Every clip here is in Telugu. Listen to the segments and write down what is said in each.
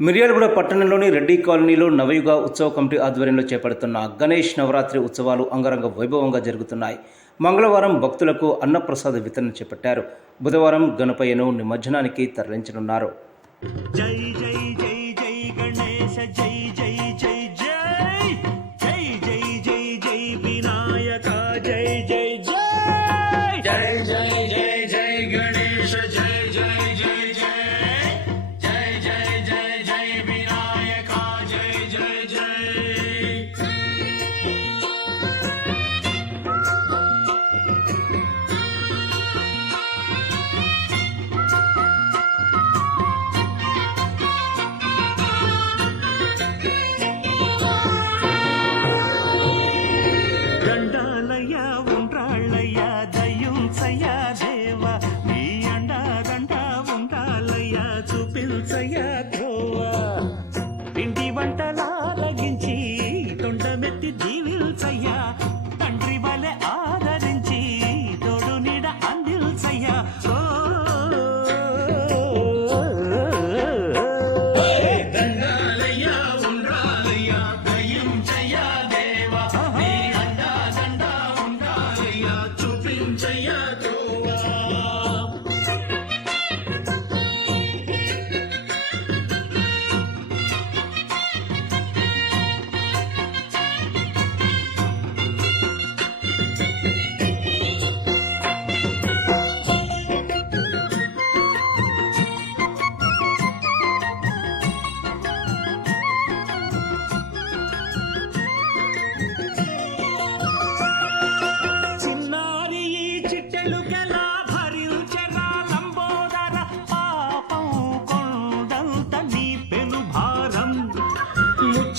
మిర్యాలగూడ పట్టణంలోని రెడ్డి కాలనీలో నవయుగ ఉత్సవ కమిటీ ఆధ్వర్యంలో చేపడుతున్న గణేష్ నవరాత్రి ఉత్సవాలు అంగరంగ వైభవంగా జరుగుతున్నాయి మంగళవారం భక్తులకు అన్నప్రసాద వితరణ చేపట్టారు బుధవారం గణపయ్యను నిమజ్జనానికి తరలించనున్నారు జై జై జై జై గణేశ జై జై జై జై జై జై జై జై వినాయక జై జై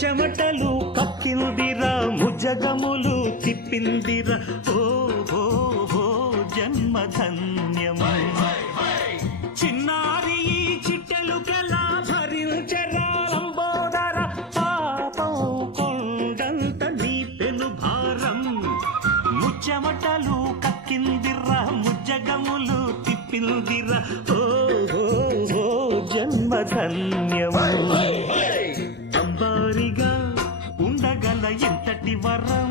ముచ్చమటలు కప్పిందిరా ముజగములు తిప్పిందిరా. ఓ హో ఓ జన్మధన్యమై చిన్నారి ఈ చిట్టెలుకెలా భరించెరా లంబోదర పాపం కొండంత నీ పెను భారం. ముచ్చమటలు కక్కిందిర్రా ముజ్జగములు తిప్పిందిరా ఓ హో ఓ వరం.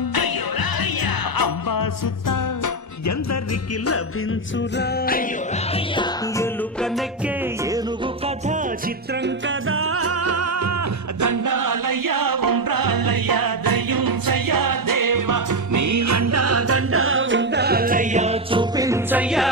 అంబాసుత ఎందరికి లభించురా? ఎలుక నెక్కే ఏనుగు కథ చిత్రం కదా. దండాలయ్యా ఉండాలయ్యా దయుంచయ్య దేవ. నీ అండా దండ ఉండాలయ్యా చూపించయ్యా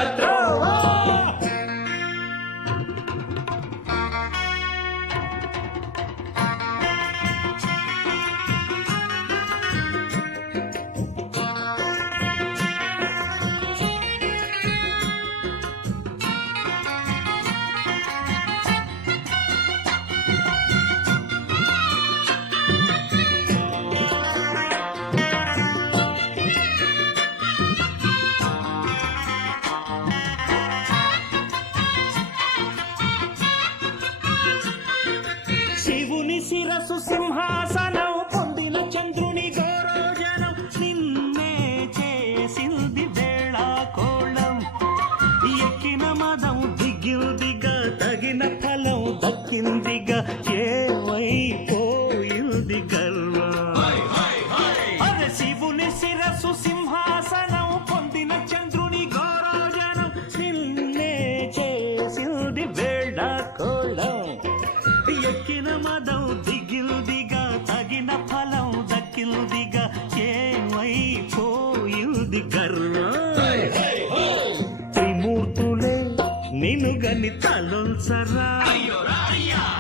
గని తలొల్సరా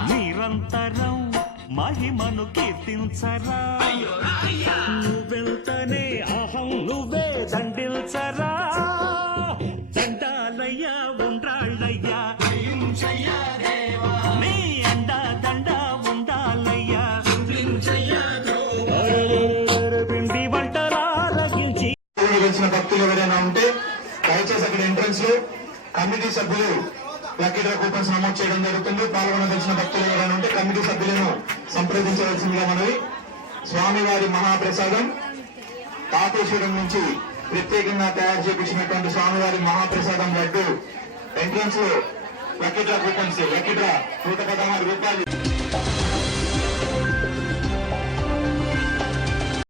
నిరంతరం మహిమను కీర్తించరా? నువ్వెళ్తనే అహం నువ్వే దండిల్చరా? దండాలయ్య ఉండ్రాళ్ళయ్యా. నీ అండ దండ ఉండాలయ్యా. అరెరెరెరె పిండి వంటలారగించి దేవుడికి వచ్చిన భక్తులు ఎవరైనా ఉంటే దయచేసి అక్కడ ఎంట్రన్స్లో కమిటీ సభ్యులు లక్కీ డ్రా కూపన్స్ నమోదు చేయడం జరుగుతుంది. పాల్గొనదలిచిన భక్తులు ఎవరైనా ఉంటే కమిటీ సభ్యులను సంప్రదించవలసిందిగా మనవి. స్వామివారి మహాప్రసాదం. తాతేశ్వరం నుంచి ప్రత్యేకంగా తయారు చేపించినటువంటి స్వామివారి మహాప్రసాదం లడ్డు. ఎంట్రన్స్లో lucky draw coupons lucky draw నూట పదహారు రూపాయలు.